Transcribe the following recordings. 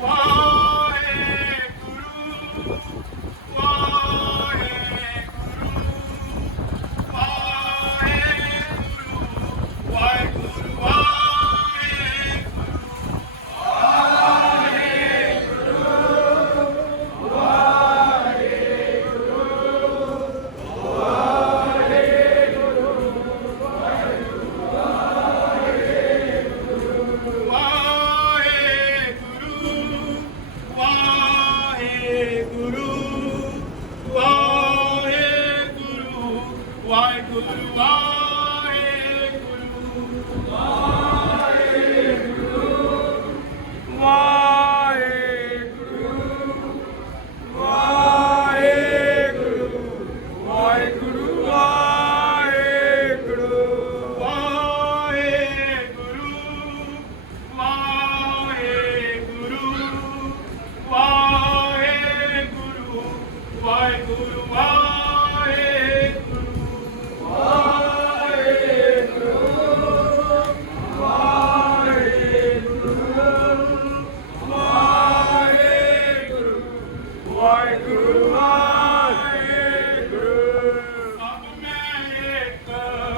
Hare Guru.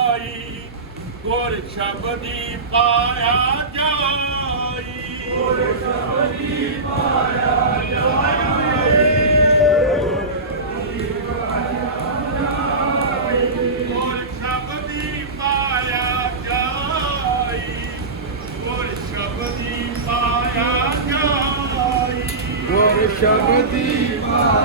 ਜਾਈ ਗੁਰ ਸ਼ਬਦੀ ਪਾਇਆ ਜਾਈ। ਗੁਰ ਸ਼ਬਦੀ ਪਾਇਆ ਜਾਈ। ਗੁਰ ਸ਼ਬਦੀ ਪਾਇਆ ਜਾਈ। ਗੁਰ ਸ਼ਬਦੀ ਪਾਇਆ ਜਾਈ। ਗੁਰ ਸ਼ਬਦੀ ਪਾਇਆ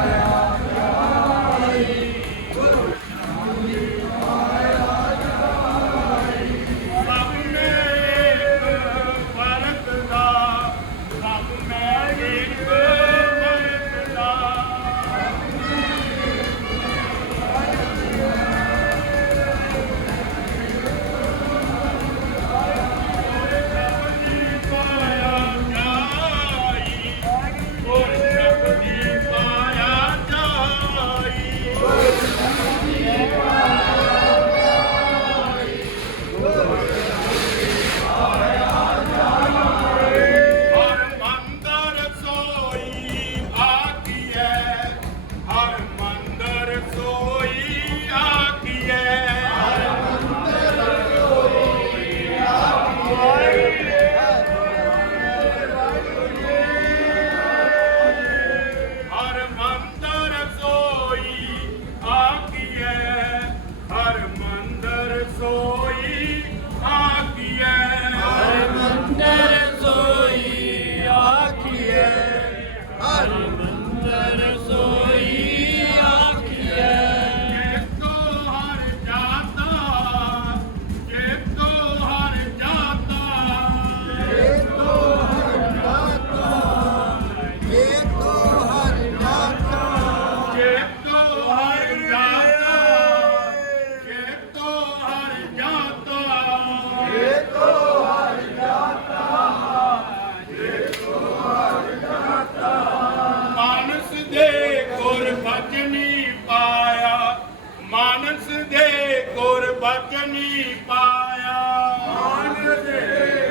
ਸੱਜਣੀ ਪਾਇਆ। ਮਾਨ ਦੇ